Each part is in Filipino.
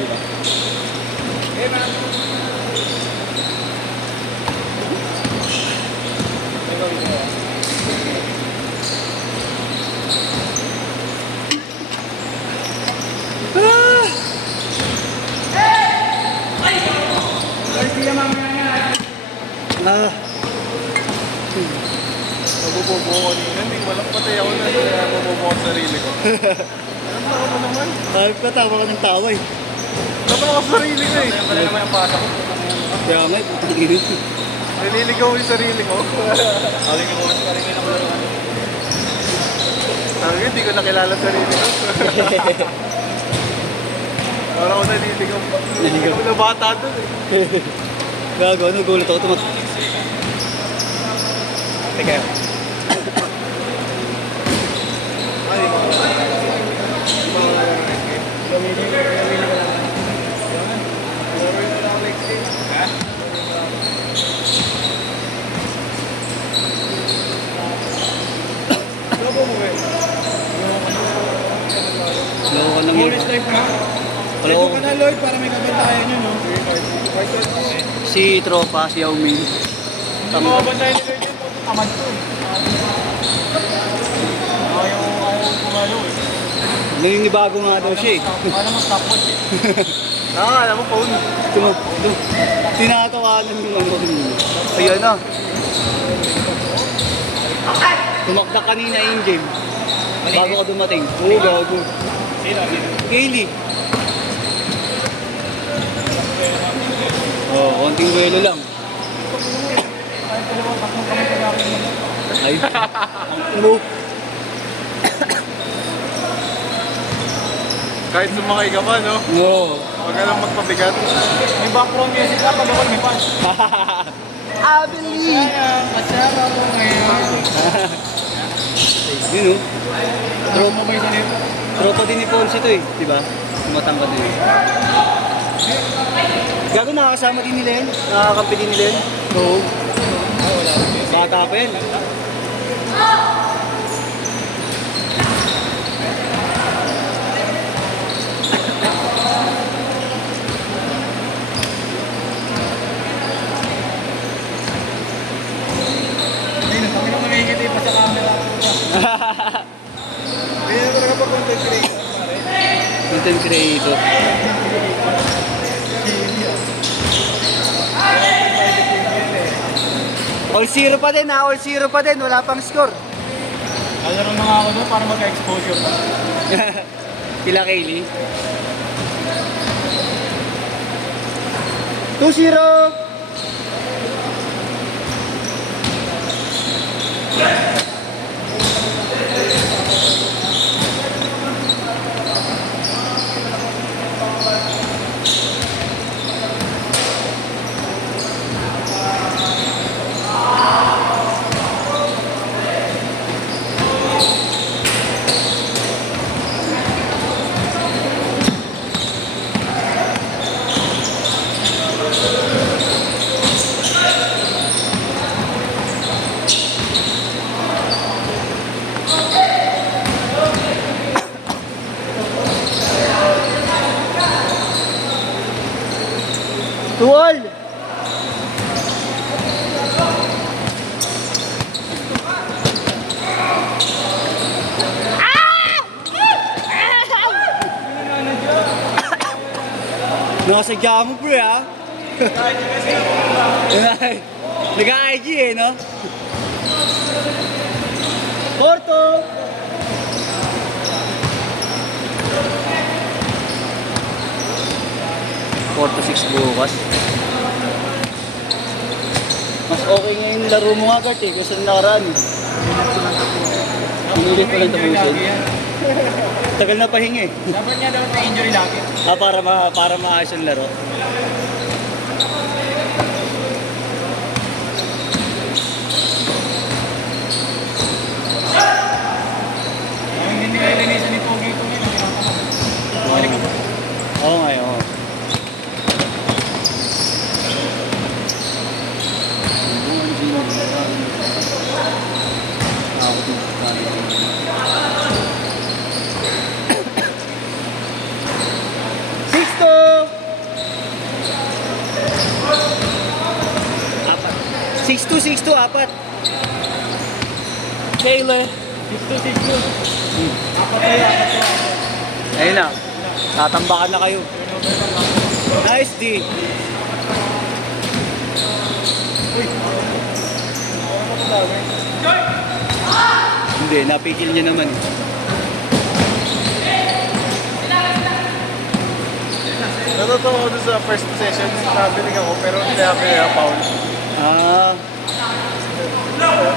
di ba? Eh, man. Ah, Nabububo ko kanina, hindi walang patay ako na kaya nabububo ko sarili ko. Anong tawa mo naman? sabi ko tawa ka ng tawa eh. Tawa ako sa sarili ko eh. Wala naman yung pata ko. Kaya nga, putang init. Nililigaw ko yung sarili ko. Sabi ko kasi parang may nakalaruan. Sabi ko, hindi ko nakilala sarili ko. Parang ako naliligaw. Naliligaw. Ako na bata doon eh. Gago, ano, gulat ako tumat. Teka. Ay, Loko ka lang yun. Police life na. Hello. Ito ka na Lloyd para may kabantayan nyo, no? Si Tropa, si Yao Ming. Yung mga bantayan ni Lloyd yun, tamad to eh. Ayaw kumalo eh. Naninibago nga daw siya eh. Paano mo stopwatch eh? Nakakala mo phone. Tinatawanan yung ano. Ayan na. Tumakda kanina Angel. Bago ka dumating. Oo, gago. Kaylee. Oh, konting buwelo lang. Ay. Ano? Kahit sumakay ka pa, no? No. Huwag ka lang magpabigat. May background music lang pag ako may punch. I believe. Kasama mo ngayon. Yun o. Tropa ba yung nito? Tropa din ni Paul ito eh. Diba? Tumatangkad din. Gago, nakakasama din nila yan. Nakakampi din nila yan. Oo. Bata pa yan. Ayun, pag ina mamingiti pa sa camera. Kaya talaga pa content creator, pare. Content creator. All zero pa din ha, all zero pa din. Wala pang score. Lalaro na nga ako doon para magka-exposure pa. Kila Kaylee. 2-0. Tuwal! Nakasadya mo bro ha? Nag-IG eh no? Porto! Porto 6 bukas. Mas okay ngayon laro mo nga Gart eh, kasi nakaraan eh. Pinilit pa lang tapusin. Tagal na pahinga eh. Dapat niya dapat may injury lagi. Para maayos ang laro. Ang hindi nilinisan ni Pogi ito ngayon. Balik ka pa. Oo nga yun. Sixto! 6'2", 6'2", apat. Kayla. 6'2". Ayun na. Tatambakan na kayo. Nice D. Hindi, napikil niya naman. Natutuwa ko doon sa first possession, traveling ako, pero hindi ako kaya foul. Ah,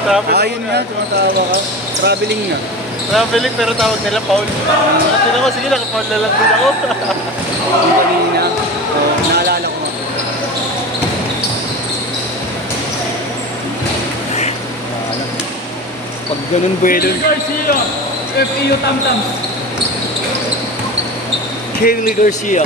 Traveling ayun nga, tumatawa ka. Traveling nga. Traveling, pero tawag nila foul. Kasi naman, sige, naka-foul na lang din ako. Yung kanina, naalala ko nga. Wala. Pag ganun buwelo. Garcia. FEU Tamtams. Kaylee Garcia.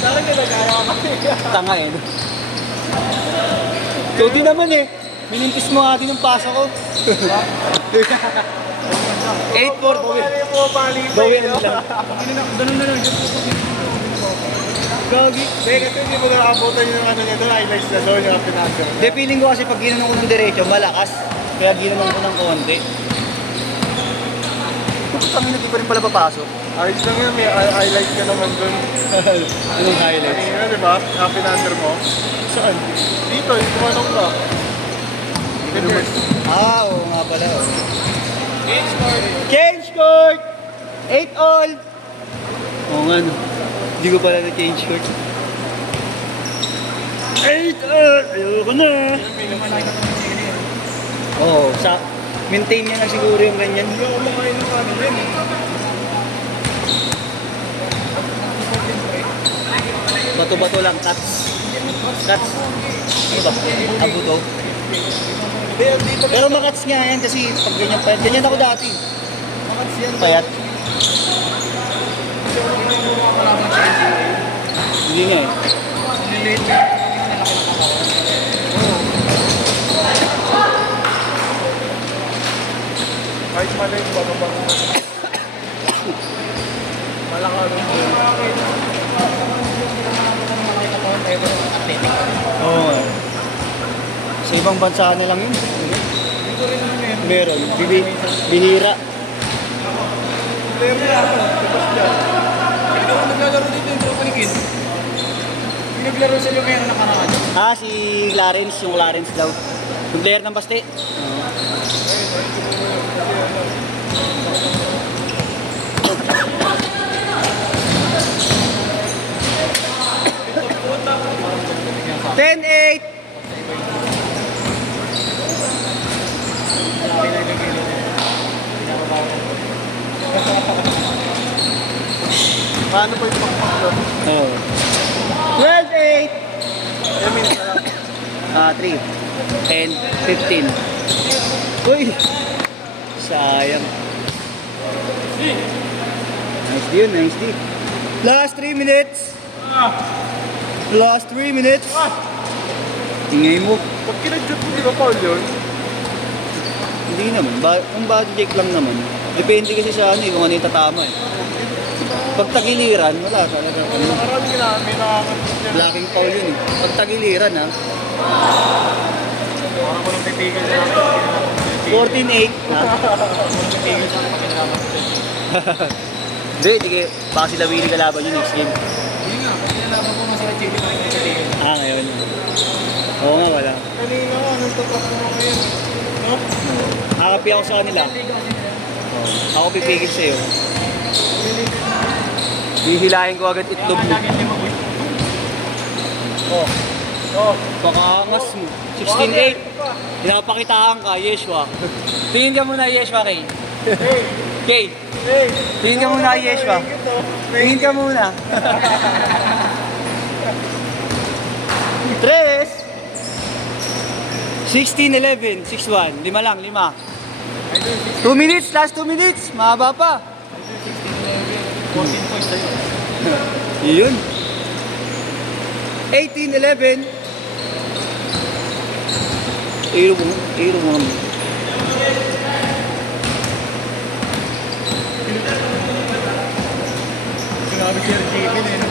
Bakit ka nag-aya ka kasi? Tanga eh. Tuti naman eh. Minintis mo nga din ang pasa ko. 8-4, bawi. Ano yung pumapali pa Bawi eh, no? lang. Ganun na lang. Gagi. Hindi, kasi hindi mo nakakabutan yung ano niya doon, highlights na doon yung pinasa. Hindi, feeling ko kasi pag ginanong ko ng diretso, malakas. Kaya ginanong ko ng konti. Kung hindi pa rin pala papasok. Ayos lang yun, may highlights ka naman doon. Anong highlights? Kanina, di ba? Pinunder mo. Saan? Dito, yung tumanong ka. Ah, oo nga pala. Change court! 8 all! Oo nga no. Hindi ko pala na-change court. 8 all! Ayoko na! Oo, maintain niya na siguro yung ganyan. Hindi ako makain ng ano yun. Bato-bato lang, cuts. Cuts. Ano ba? Abuto. Pero makats nga yan kasi pag ganyan payat. Ganyan ako dati. Makats yan. Payat. Hindi nga eh. Kahit mali yung bababa mo. Malaka rin. Oo nga. Sa ibang bansa na lang yun. Meron. Bihira. Player niya ako. Tapos dyan. Ito ang naglalaro dito yung tropa ni Kid. Yung naglaro sa iyo ngayon nakaraan. Ah, si Clarence. Yung Clarence daw. Yung player ng Baste. Ten eight. Paano pa yung pakpak Oh. 12-8. I mean, 3. 10, 15. Uy! Sayang. Nice deal, nice deal. Last 3 minutes. Last 3 minutes. Ingay mo. pag kinadjut mo, di ba foul yun? Hindi naman. Kung body check lang naman. Depende kasi sa ano eh, kung ano yung tatama eh. Pag tagiliran, wala talaga. Ano nakaraan may nakakadjut yan. Blocking foul yun eh. Pag tagiliran ha. Parang ko nang titigil na ako. 14-8 ha. Hindi, sige. Baka sila Willie kalaban yung next game. Hindi nga, nilalaban ko nga sila Chili pa rin sa Ah, ngayon. Oo nga, wala. Kanina nga, anong tatak mo ngayon? No? Hakapi ako sa kanila. Ako pipigil sa'yo. Hihilahin ko agad itlog mo. Oh. Oh. Pakaangas mo. 16-8. Pinapakitaan ka, Yeshua. Tingin ka muna, Yeshua, Kay. Hey! Kay, Hey! tingin ka muna, Yeshua. Tingin ka muna. 3. 16-11. 6-1. 5 lang, 5. 2 minutes, last 2 minutes. Mahaba pa. 14 points sa'yo. Yun. 18-11. Iro mo naman. Sinabi si RGB na yun.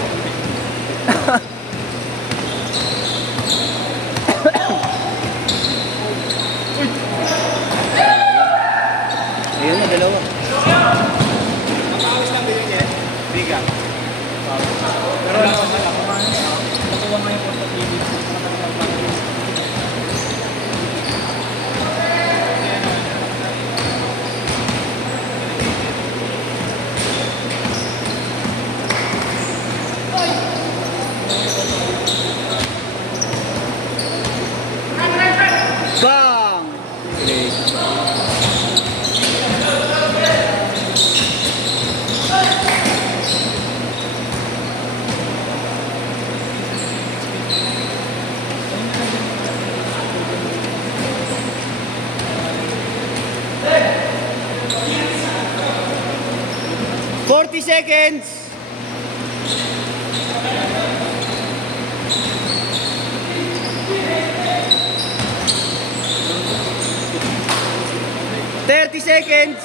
Ayun na, dalawa. Matawis lang din yun eh. Biga. Pero ano, nakuha nga yung portfolio. Bang! Okay. Forty seconds. Thirty seconds.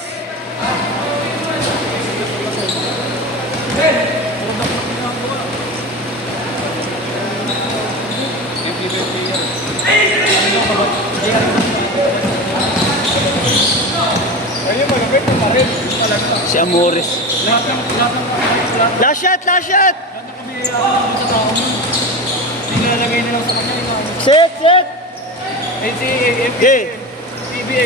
Ayun, malapit na pa rin. Talaga. Si Amores. Lahat ng Last shot, last shot. kami sa tao mo. Nilalagay na lang sa kanya. Set, set. Eh si Okay. PBA.